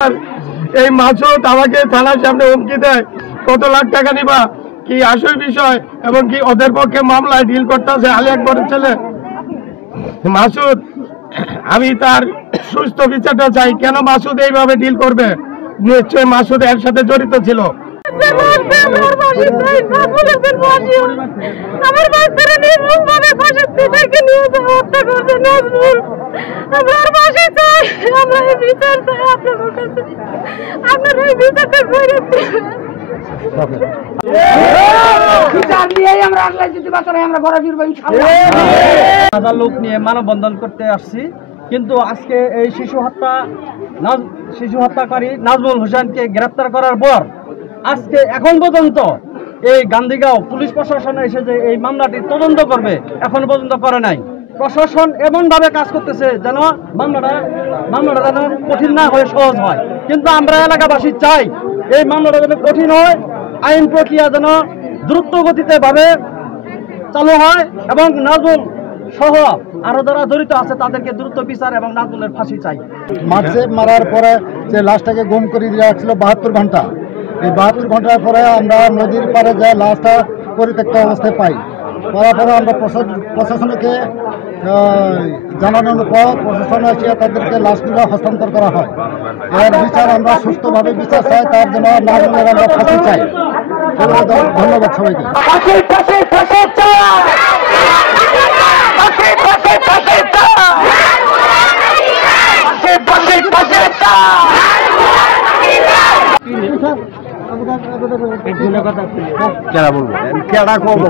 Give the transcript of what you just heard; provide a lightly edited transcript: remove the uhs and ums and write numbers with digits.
এই মাসুদ আমাকে থানার সামনে হুমকি দেয়, কত লাখ টাকা নিবা, কি আসল বিষয় এবং কি ওদের পক্ষে মামলায় ডিল করতেছে আলী আকবরের ছেলে মাসুদ। আমি তার সুস্থ বিচারটা চাই। কেন মাসুদ এইভাবে ডিল করবে? নিশ্চয় মাসুদ এর সাথে জড়িত ছিল। লোক নিয়ে মানববন্ধন করতে আসছি, কিন্তু আজকে এই শিশু হত্যাকারী নাজমুল হোসেনকে গ্রেফতার করার পর আজকে এখন পর্যন্ত এই গান্ধীগাঁও পুলিশ প্রশাসন এসে যে এই মামলাটি তদন্ত করবে এখন পর্যন্ত করে নাই। প্রশাসন এমন ভাবে কাজ করতেছে যেন মামলাটা যেন কঠিন না হয়ে সহজ হয়, কিন্তু আমরা এলাকাবাসী চাই এই মামলাটা যেন কঠিন হয়, আইন প্রক্রিয়া যেন দ্রুত গতিতে ভাবে চালু হয় এবং নাজমুল সহ আরো যারা জড়িত আছে তাদেরকে দ্রুত বিচার এবং নাজমুলের ফাঁসি চাই। মার্চে মারার পরে যে লাশটাকে গুম করে দেওয়া ছিল 72 ঘন্টা। এই 72 ঘন্টার পরে আমরা নদীর পাড়ে যে লাশটা পরিত্যক্ত অবস্থায় পাই। পাওয়ার পরে আমরা প্রশাসনকে জানানোর পর প্রশাসন এসে তাদেরকে লাশগুলো হস্তান্তর করা হয়। এর বিচার আমরা সুস্থভাবে বিচার চাই, তার জন্য নাজমুলের আমরা ফাঁসি চাই। ধন্যবাদ সবাইকে। কেডা বলবো, কেডা কব